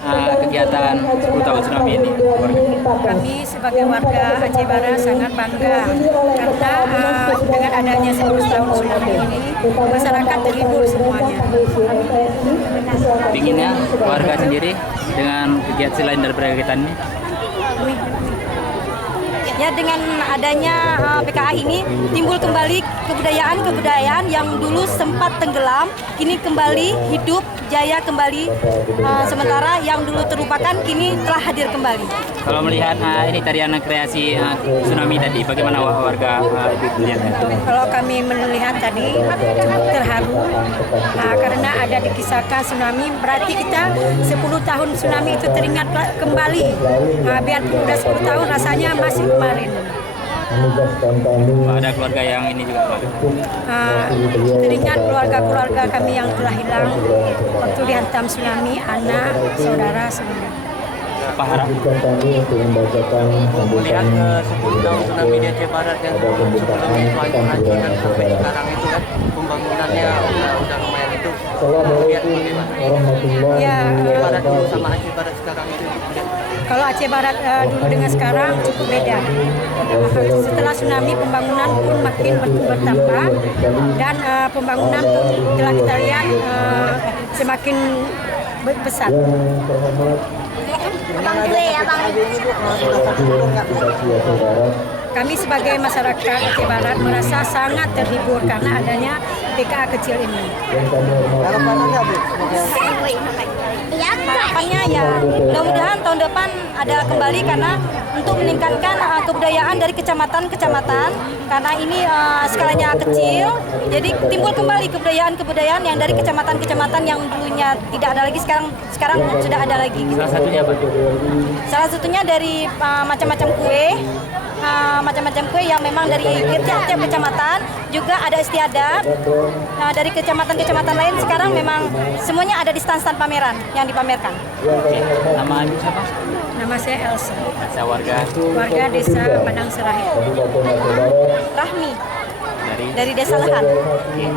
melihat kegiatan 10 tahun tsunami ini? Kami sebagai warga Aceh Barat sangat bangga karena dengan adanya 10 tahun tsunami ini masyarakat terhibur semuanya. Pinginnya warga sendiri dengan kegiatan selain daripada kegiatan ini? Ya, dengan adanya PKA ini timbul kembali kebudayaan yang dulu sempat tenggelam, kini kembali hidup, jaya kembali. Sementara yang dulu terlupakan kini telah hadir kembali. Kalau melihat ini tarian kreasi tsunami tadi, bagaimana warga melihatnya? Kalau kami melihat tadi cukup terharu karena ada dikisahkan tsunami, berarti kita 10 tahun tsunami itu teringat kembali. Biarpun udah 10 tahun rasanya masih kemarin. Ada keluarga yang ini juga Pak? Teringat keluarga kami yang telah hilang waktu dihantam tsunami, anak, saudara semua. Apa harap melihat 10 tahun tsunami di Aceh Barat kan sebelumnya itu hancur dan sampai sekarang itu kan pembangunannya udah lumayan itu. Lihat bagaimana? Ya, Aceh Barat dulu sama Aceh Barat sekarang itu. kalau Aceh Barat dulu dengan sekarang cukup beda. Setelah tsunami pembangunan pun makin bertambah dan pembangunan pun telah kita lihat semakin besar. Kami sebagai masyarakat Aceh Barat merasa sangat terhibur karena adanya PKA kecil ini. Harapannya ya mudah-mudahan tahun depan ada kembali karena untuk meningkatkan kebudayaan dari kecamatan-kecamatan karena ini skalanya kecil, jadi timbul kembali kebudayaan yang dari kecamatan-kecamatan yang dulunya tidak ada lagi sekarang sudah ada lagi. Salah satunya apa? Salah satunya dari macam-macam kue yang memang dari tiap-tiap kecamatan, juga ada istiadat dari kecamatan-kecamatan lain. Sekarang memang semuanya ada di stand-stand pameran yang dipamerkan. Oke. Nama Ibu siapa? Nama saya Elsa, Saya warga Desa Padang Serahit. Kabupaten Aceh Barat Rahmi dari dari Desa Lehan. Oke.